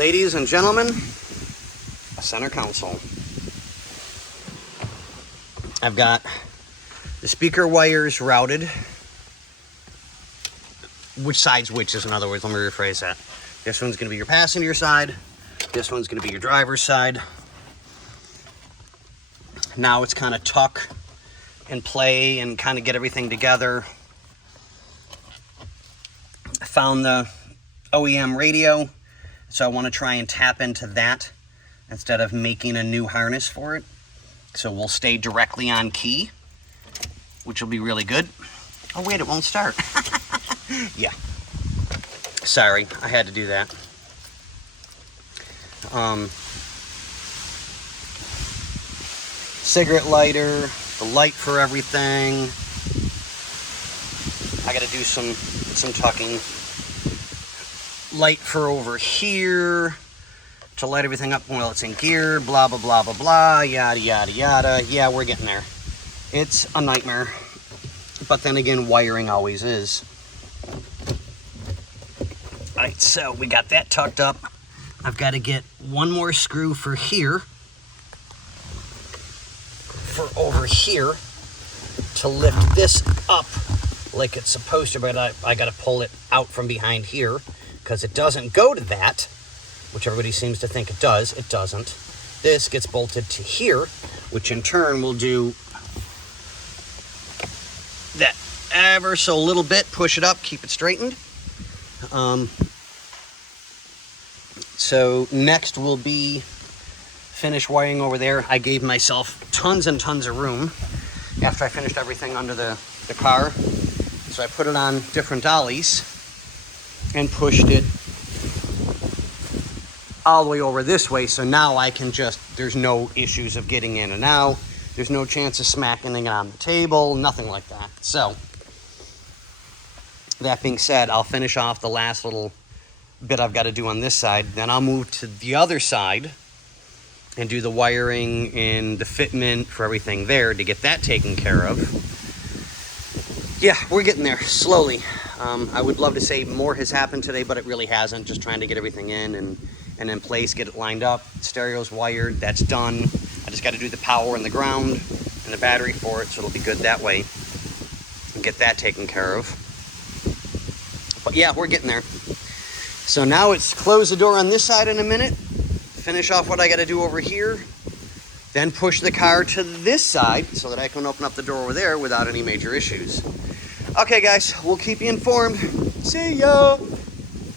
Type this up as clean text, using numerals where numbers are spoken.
Ladies and gentlemen, a center console. I've got the speaker wires routed. Which side's which is, in other words, let me rephrase that. This one's going to be your passenger side. This one's going to be your driver's side. Now it's kind of tuck and play and kind of get everything together. I found the OEM radio, so I want to try and tap into that instead of making a new harness for it. So we'll stay directly on key, which will be really good. Oh wait, it won't start. Yeah. Sorry, I had to do that. Cigarette lighter, the light for everything. I gotta do some tucking. Light for over here to light everything up while it's in gear, blah, blah, blah, blah, blah, yada, yada, yada. Yeah, we're getting there. It's a nightmare. But then again, wiring always is. All right, so we got that tucked up. I've got to get one more screw for here, for over here, to lift this up like it's supposed to, but I got to pull it out from behind here because it doesn't go to that, which everybody seems to think it does. It doesn't. This gets bolted to here, which in turn will do that ever so little bit, push it up, keep it straightened. So next will be finish wiring over there. I gave myself tons and tons of room after I finished everything under the car. So I put it on different dollies and pushed it all the way over this way. So now I can there's no issues of getting in and out. There's no chance of smacking it on the table, nothing like that. So that being said, I'll finish off the last little bit I've got to do on this side. Then I'll move to the other side and do the wiring and the fitment for everything there to get that taken care of. Yeah, we're getting there slowly. I would love to say more has happened today, but it really hasn't. Just trying to get everything in and in place, get it lined up. Stereo's wired, that's done. I just got to do the power and the ground and the battery for it, so it'll be good that way. And get that taken care of. But yeah, we're getting there. So now it's close the door on this side in a minute, finish off what I got to do over here, then push the car to this side so that I can open up the door over there without any major issues. Okay guys, we'll keep you informed. See ya!